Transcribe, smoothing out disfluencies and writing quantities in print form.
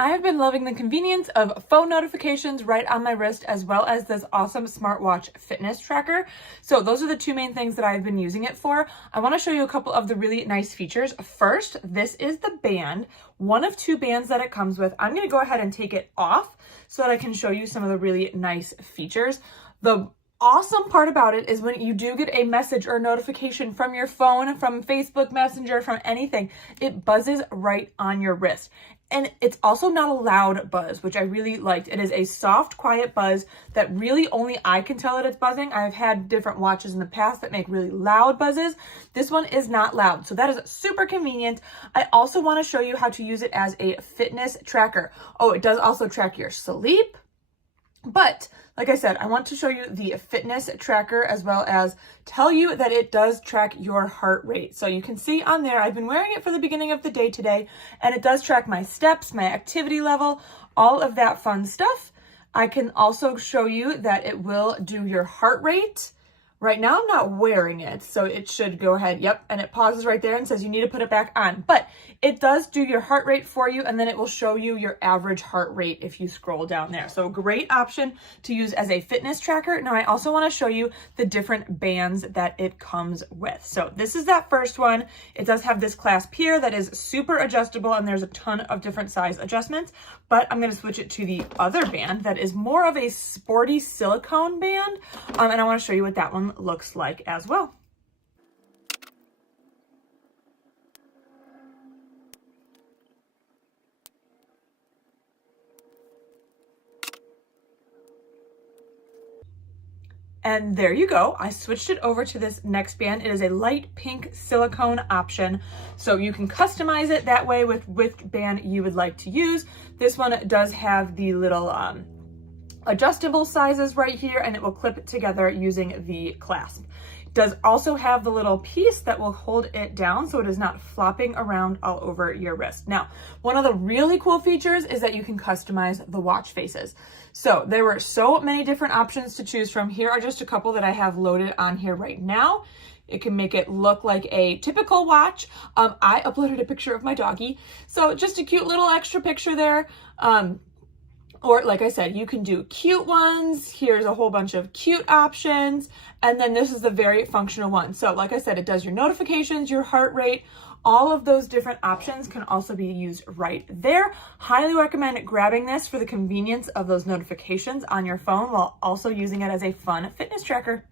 I have been loving the convenience of phone notifications right on my wrist, as well as this awesome smartwatch fitness tracker. So those are the two main things that I've been using it for. I want to show you a couple of the really nice features. First, this is the band, one of two bands that it comes with. I'm going to go ahead and take it off so that I can show you some of the really nice features. The awesome part about it is when you do get a message or a notification from your phone, from Facebook Messenger, from anything, it buzzes right on your wrist. And it's also not a loud buzz, which I really liked. It is a soft, quiet buzz that really only I can tell that it's buzzing. I've had different watches in the past that make really loud buzzes. This one is not loud, so that is super convenient. I also want to show you how to use it as a fitness tracker. Oh, it does also track your sleep. But like I said, I want to show you the fitness tracker as well as tell you that it does track your heart rate. So you can see on there, I've been wearing it for the beginning of the day today, and it does track my steps, my activity level, all of that fun stuff. I can also show you that it will do your heart rate. Right now I'm not wearing it, so it should go ahead. Yep, and it pauses right there and says you need to put it back on. But it does do your heart rate for you, and then it will show you your average heart rate if you scroll down there. So a great option to use as a fitness tracker. Now I also want to show you the different bands that it comes with. So this is that first one. It does have this clasp here that is super adjustable, and there's a ton of different size adjustments. But I'm going to switch it to the other band that is more of a sporty silicone band, and I want to show you what that one looks like as well. And there you go. I switched it over to this next band. It is a light pink silicone option. So you can customize it that way with which band you would like to use. This one does have the little adjustable sizes right here, and it will clip it together using the clasp. It does also have the little piece that will hold it down so it is not flopping around all over your wrist. Now, one of the really cool features is that you can customize the watch faces. So there were so many different options to choose from. Here are just a couple that I have loaded on here right now. It can make it look like a typical watch. I uploaded a picture of my doggy, so just a cute little extra picture there. Or like I said, you can do cute ones. Here's a whole bunch of cute options. And then this is the very functional one. So like I said, it does your notifications, your heart rate, all of those different options can also be used right there. Highly recommend grabbing this for the convenience of those notifications on your phone while also using it as a fun fitness tracker.